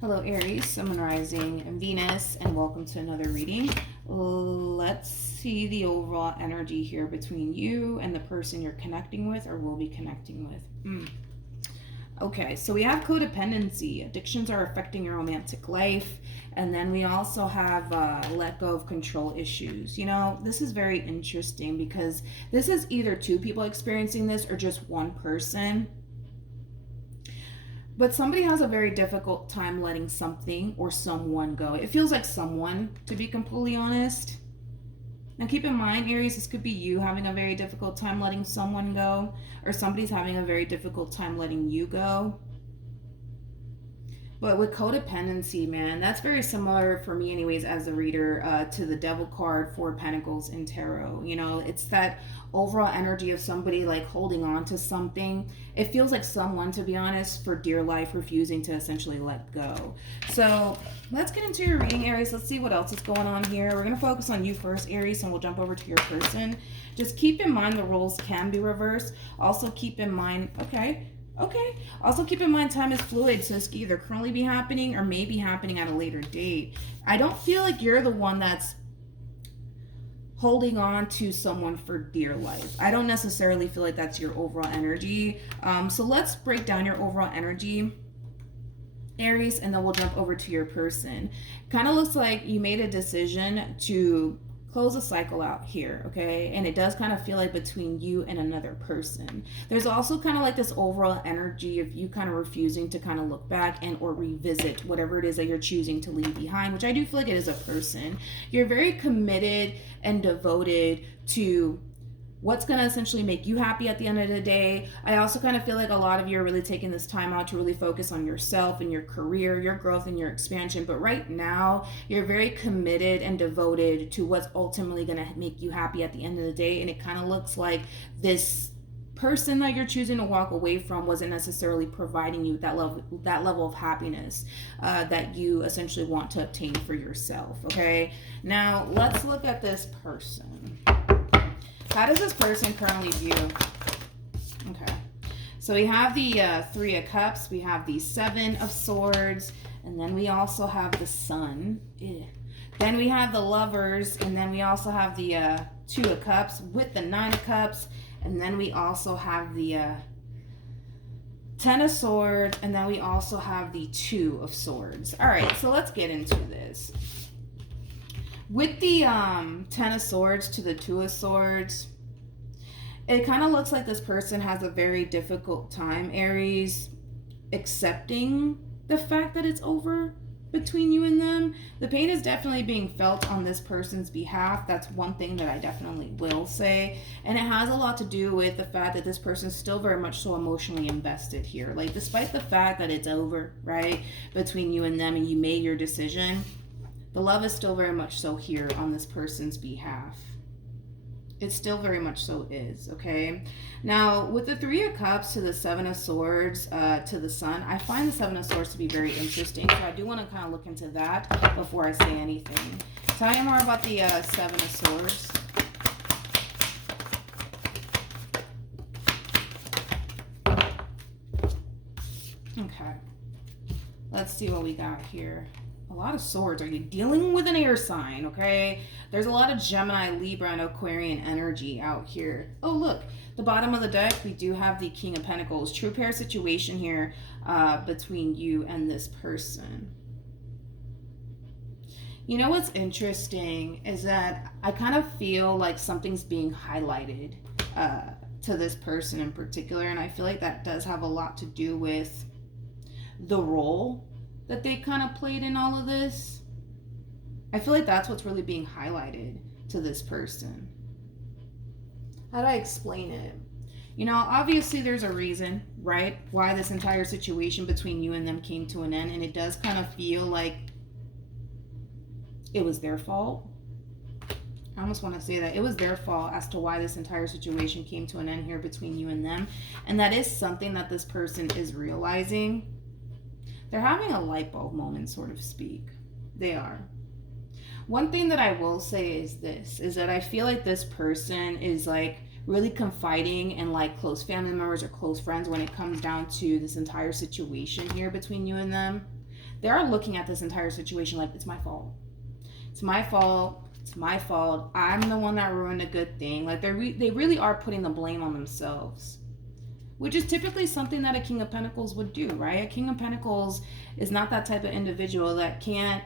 Hello Aries, Sun, Moon, Rising, and Venus, and welcome to another reading. Let's see the overall energy here between you and the person you're connecting with or will be connecting with. Okay, so we have codependency. Addictions are affecting your romantic life. And then we also have let go of control issues. You know, this is very interesting because this is either two people experiencing this or just one person. But somebody has a very difficult time letting something or someone go. It feels like someone, to be completely honest. Now keep in mind, Aries, this could be you having a very difficult time letting someone go, or somebody's having a very difficult time letting you go. But with codependency, man, that's very similar for me anyways as a reader to the Devil card, Four of Pentacles in Tarot. You know, it's that overall energy of somebody like holding on to something. It feels like someone, to be honest, for dear life refusing to essentially let go. So let's get into your reading, Aries. Let's see what else is going on here. We're going to focus on you first, Aries, and we'll jump over to your person. Just keep in mind the roles can be reversed. Also keep in mind, okay. Also keep in mind time is fluid, so this can either currently be happening or may be happening at a later date. I don't feel like you're the one that's holding on to someone for dear life. I don't necessarily feel like that's your overall energy. So let's break down your overall energy, Aries, and then we'll jump over to your person. Kind of looks like you made a decision to close a cycle out here, okay? And it does kind of feel like between you and another person. There's also kind of like this overall energy of you kind of refusing to kind of look back and or revisit whatever it is that you're choosing to leave behind, which I do feel like it is a person. You're very committed and devoted to what's going to essentially make you happy at the end of the day. I also kind of feel like a lot of you are really taking this time out to really focus on yourself and your career, your growth and your expansion. But right now, you're very committed and devoted to what's ultimately going to make you happy at the end of the day. And it kind of looks like this person that you're choosing to walk away from wasn't necessarily providing you that level of happiness that you essentially want to obtain for yourself, okay? Now, let's look at this person. How does this person currently view? Okay. So we have the Three of Cups. We have the Seven of Swords. And then we also have the Sun. Then we have the Lovers. And then we also have the Two of Cups with the Nine of Cups. And then we also have the Ten of Swords. And then we also have the Two of Swords. All right. So let's get into this. With the Ten of Swords to the Two of Swords, it kind of looks like this person has a very difficult time, Aries, accepting the fact that it's over between you and them. The pain is definitely being felt on this person's behalf. That's one thing that I definitely will say. And it has a lot to do with the fact that this person's still very much so emotionally invested here. Like, despite the fact that it's over, right, between you and them and you made your decision, the love is still very much so here on this person's behalf. It still very much so is, okay? Now, with the Three of Cups to the Seven of Swords to the Sun, I find the Seven of Swords to be very interesting. So I do want to kind of look into that before I say anything. Tell me more about the Seven of Swords. Okay. Let's see what we got here. A lot of swords. Are you dealing with an air sign, okay? There's a lot of Gemini, Libra, and Aquarian energy out here. Oh, look. The bottom of the deck, we do have the King of Pentacles. True pair situation here between you and this person. You know what's interesting is that I kind of feel like something's being highlighted to this person in particular. And I feel like that does have a lot to do with the role that they kind of played in all of this. I feel like that's what's really being highlighted to this person. How do I explain it? You know, obviously there's a reason, right, why this entire situation between you and them came to an end, and it does kind of feel like it was their fault. I almost want to say that it was their fault as to why this entire situation came to an end here between you and them, and that is something that this person is realizing. They're having a light bulb moment, sort of speak. They are. One thing that I will say is this, is that I feel like this person is like really confiding in like close family members or close friends when it comes down to this entire situation here between you and them. they're looking at this entire situation like it's my fault. It's my fault. It's my fault. I'm the one that ruined a good thing. Like they really are putting the blame on themselves, which is typically something that a King of Pentacles would do, right? A King of Pentacles is not that type of individual that can't,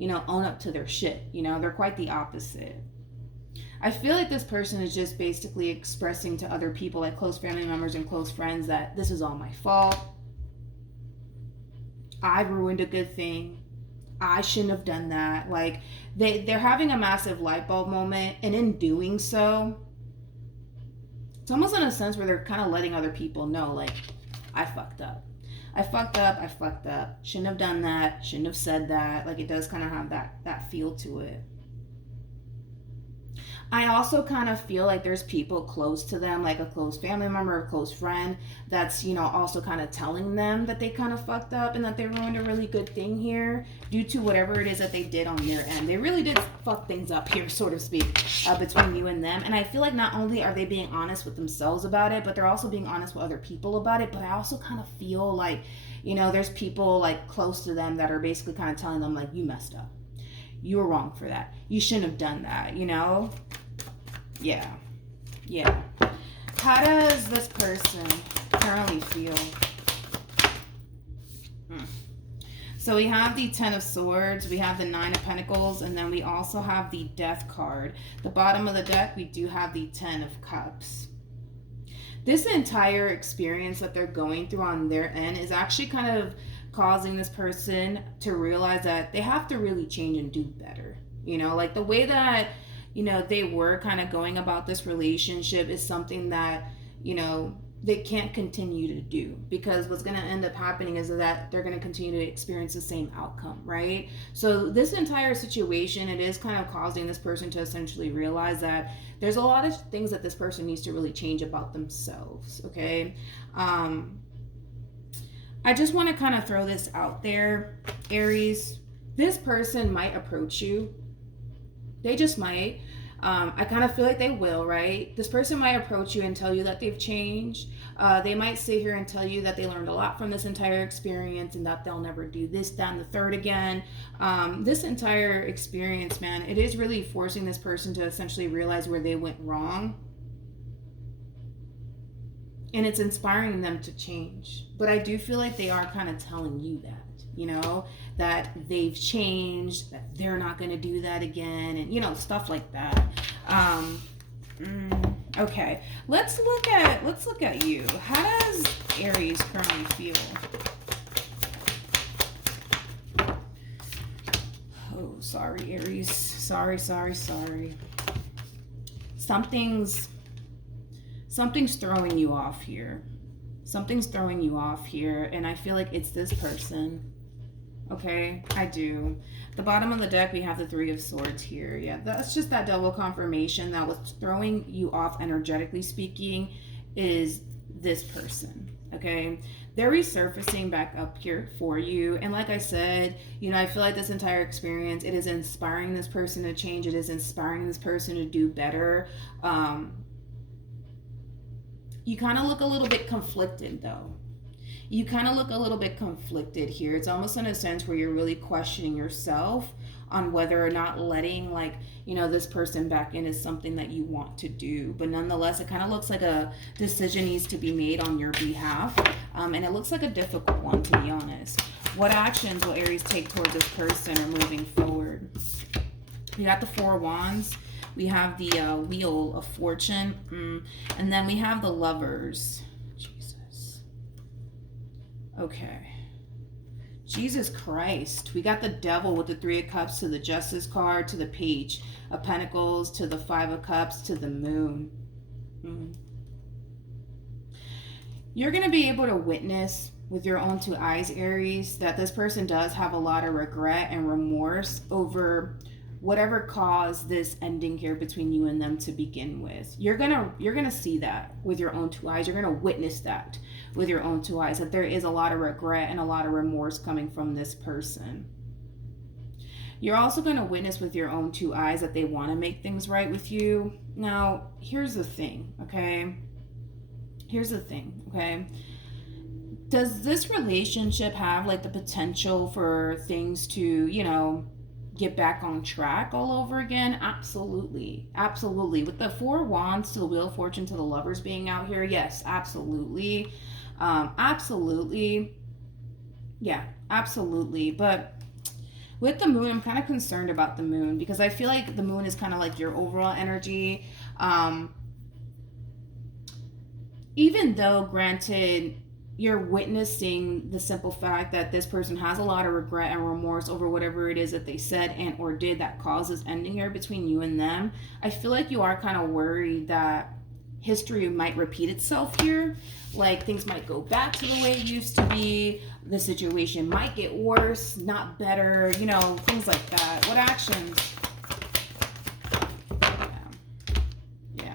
own up to their shit. They're quite the opposite. I feel like this person is just basically expressing to other people, like close family members and close friends, that this is all my fault. I ruined a good thing. I shouldn't have done that. Like they're having a massive light bulb moment, and in doing so, it's almost in a sense where they're kind of letting other people know, like, I fucked up. I fucked up. Shouldn't have done that. Shouldn't have said that. Like, it does kind of have that feel to it. I also kind of feel like there's people close to them, like a close family member or a close friend, that's, also kind of telling them that they kind of fucked up and that they ruined a really good thing here due to whatever it is that they did on their end. They really did fuck things up here, so to speak, between you and them. And I feel like not only are they being honest with themselves about it, but they're also being honest with other people about it. But I also kind of feel like, there's people like close to them that are basically kind of telling them, like, you messed up. You were wrong for that. You shouldn't have done that, Yeah. How does this person currently feel? So we have the Ten of Swords, we have the Nine of Pentacles, and then we also have the Death card. The bottom of the deck, we do have the Ten of Cups. This entire experience that they're going through on their end is actually kind of causing this person to realize that they have to really change and do better. Like the way that they were kind of going about this relationship is something that, they can't continue to do, because what's going to end up happening is that they're going to continue to experience the same outcome, right? So this entire situation, it is kind of causing this person to essentially realize that there's a lot of things that this person needs to really change about themselves, okay? I just want to kind of throw this out there, Aries. This person might approach you. They just might. I kind of feel like they will, right? This person might approach you and tell you that they've changed. They might sit here and tell you that they learned a lot from this entire experience and that they'll never do this, that, and the third again. This entire experience, man, it is really forcing this person to essentially realize where they went wrong. And it's inspiring them to change. But I do feel like they are kind of telling you that. That they've changed, that they're not going to do that again, and stuff like that. Okay, let's look at you. How does Aries currently feel? Oh, sorry, Aries. Sorry. Something's throwing you off here. Something's throwing you off here, and I feel like it's this person. Okay, I do. The bottom of the deck, we have the Three of Swords here. Yeah, that's just that double confirmation that what's throwing you off, energetically speaking, is this person. Okay, they're resurfacing back up here for you. And like I said, I feel like this entire experience, it is inspiring this person to change. It is inspiring this person to do better. You kind of look a little bit conflicted, though. You kind of look a little bit conflicted here. It's almost in a sense where you're really questioning yourself on whether or not letting, this person back in is something that you want to do. But nonetheless, it kind of looks like a decision needs to be made on your behalf. And it looks like a difficult one, to be honest. What actions will Aries take towards this person or moving forward? We got the Four of Wands. We have the Wheel of Fortune. And then we have the Lovers. Okay. Jesus Christ. We got the Devil with the Three of Cups to the Justice card, to the Page of Pentacles, to the Five of Cups, to the Moon. You're going to be able to witness with your own two eyes, Aries, that this person does have a lot of regret and remorse over whatever caused this ending here between you and them to begin with. You're gonna see that with your own two eyes. You're gonna witness that with your own two eyes, that there is a lot of regret and a lot of remorse coming from this person. You're also gonna witness with your own two eyes that they want to make things right with you. Now, here's the thing, okay? Does this relationship have like the potential for things to, get back on track all over again? Absolutely. Absolutely. With the Four Wands to the Wheel of Fortune to the Lovers being out here, yes, absolutely. Absolutely. Yeah, absolutely. But with the moon, I'm kind of concerned about the moon because I feel like the moon is kind of like your overall energy. Um, Even though, granted, you're witnessing the simple fact that this person has a lot of regret and remorse over whatever it is that they said and or did that causes ending here between you and them, I feel like you are kind of worried that history might repeat itself here. Like things might go back to the way it used to be, the situation might get worse, not better, things like that. What actions? Yeah.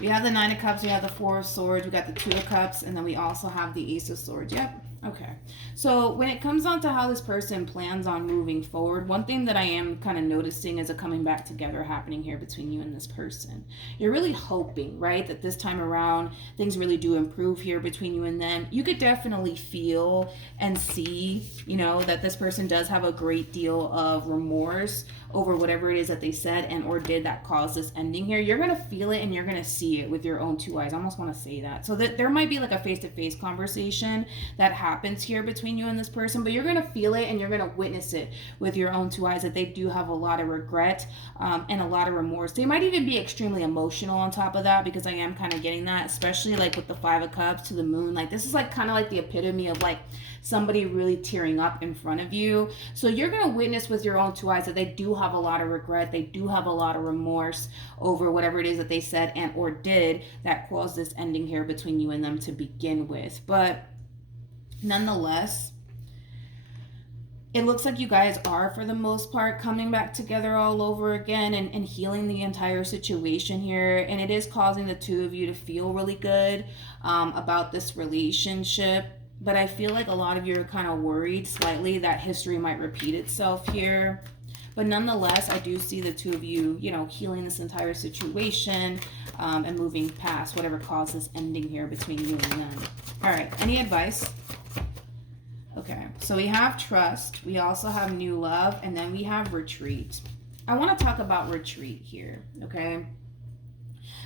We have the Nine of Cups, we have the Four of Swords, we got the Two of Cups, and then we also have the Ace of Swords. Yep. Okay. So when it comes on to how this person plans on moving forward, one thing that I am kind of noticing is a coming back together happening here between you and this person. You're really hoping, right, that this time around things really do improve here between you and them. You could definitely feel and see, that this person does have a great deal of remorse over whatever it is that they said and or did that caused this ending here. You're gonna feel it and you're gonna see it with your own two eyes. I almost want to say that. So that there might be like a face-to-face conversation that happens here between you and this person, but you're gonna feel it and you're gonna witness it with your own two eyes that they do have a lot of regret and a lot of remorse. They might even be extremely emotional on top of that, because I am kind of getting that, especially like with the Five of Cups to the Moon. Like this is like kind of like the epitome of like somebody really tearing up in front of you. So you're going to witness with your own two eyes that they do have a lot of regret. They do have a lot of remorse over whatever it is that they said and or did that caused this ending here between you and them to begin with. But nonetheless, it looks like you guys are, for the most part, coming back together all over again and healing the entire situation here. And it is causing the two of you to feel really good about this relationship. But I feel like a lot of you are kind of worried slightly that history might repeat itself here. But nonetheless, I do see the two of you, healing this entire situation and moving past whatever caused this ending here between you and them. All right, any advice? Okay, so we have trust, we also have new love, and then we have retreat. I want to talk about retreat here, okay?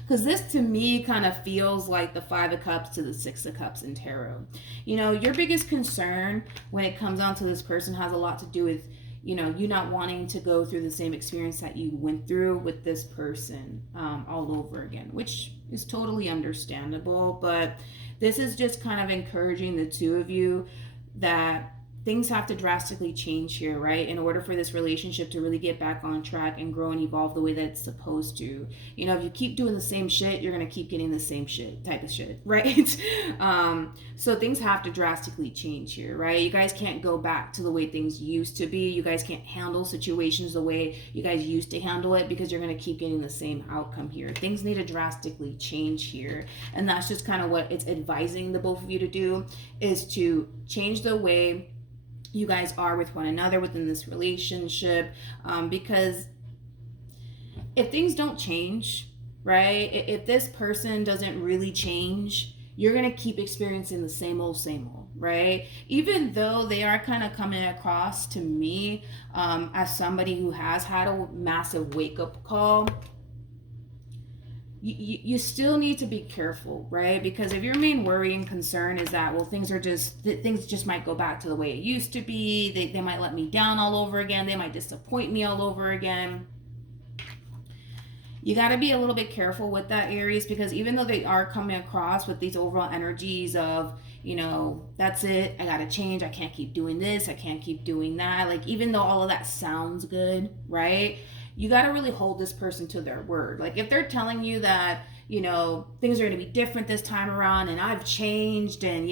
Because this to me kind of feels like the Five of Cups to the Six of Cups in tarot. Your biggest concern when it comes down to this person has a lot to do with, you not wanting to go through the same experience that you went through with this person all over again, which is totally understandable. But this is just kind of encouraging the two of you that things have to drastically change here, right? In order for this relationship to really get back on track and grow and evolve the way that it's supposed to. If you keep doing the same shit, you're going to keep getting the same shit, type of shit, right? So things have to drastically change here, right? You guys can't go back to the way things used to be. You guys can't handle situations the way you guys used to handle it, because you're going to keep getting the same outcome here. Things need to drastically change here. And that's just kind of what it's advising the both of you to do, is to change the way you guys are with one another within this relationship, because if things don't change, right, if this person doesn't really change, you're going to keep experiencing the same old, right? Even though they are kind of coming across to me as somebody who has had a massive wake-up call, you still need to be careful, right? Because if your main worry and concern is that, well, things just might go back to the way it used to be, they might let me down all over again, they might disappoint me all over again. You got to be a little bit careful with that, Aries, because even though they are coming across with these overall energies of, that's it, I got to change, I can't keep doing this, I can't keep doing that. Like, even though all of that sounds good, right? You got to really hold this person to their word. Like, if they're telling you that, things are going to be different this time around and I've changed and,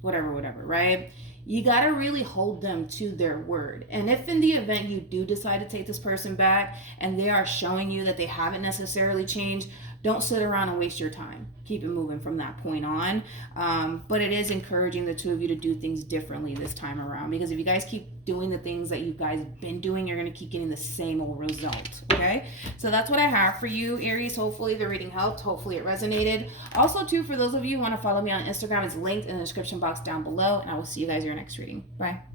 whatever, right? You got to really hold them to their word. And if in the event you do decide to take this person back and they are showing you that they haven't necessarily changed, don't sit around and waste your time. Keep it moving from that point on. But it is encouraging the two of you to do things differently this time around, because if you guys keep doing the things that you guys have been doing, you're going to keep getting the same old result. Okay, so that's what I have for you, Aries. Hopefully the reading helped. Hopefully it resonated. Also, too, for those of you who want to follow me on Instagram, it's linked in the description box down below, and I will see you guys in your next reading. Bye.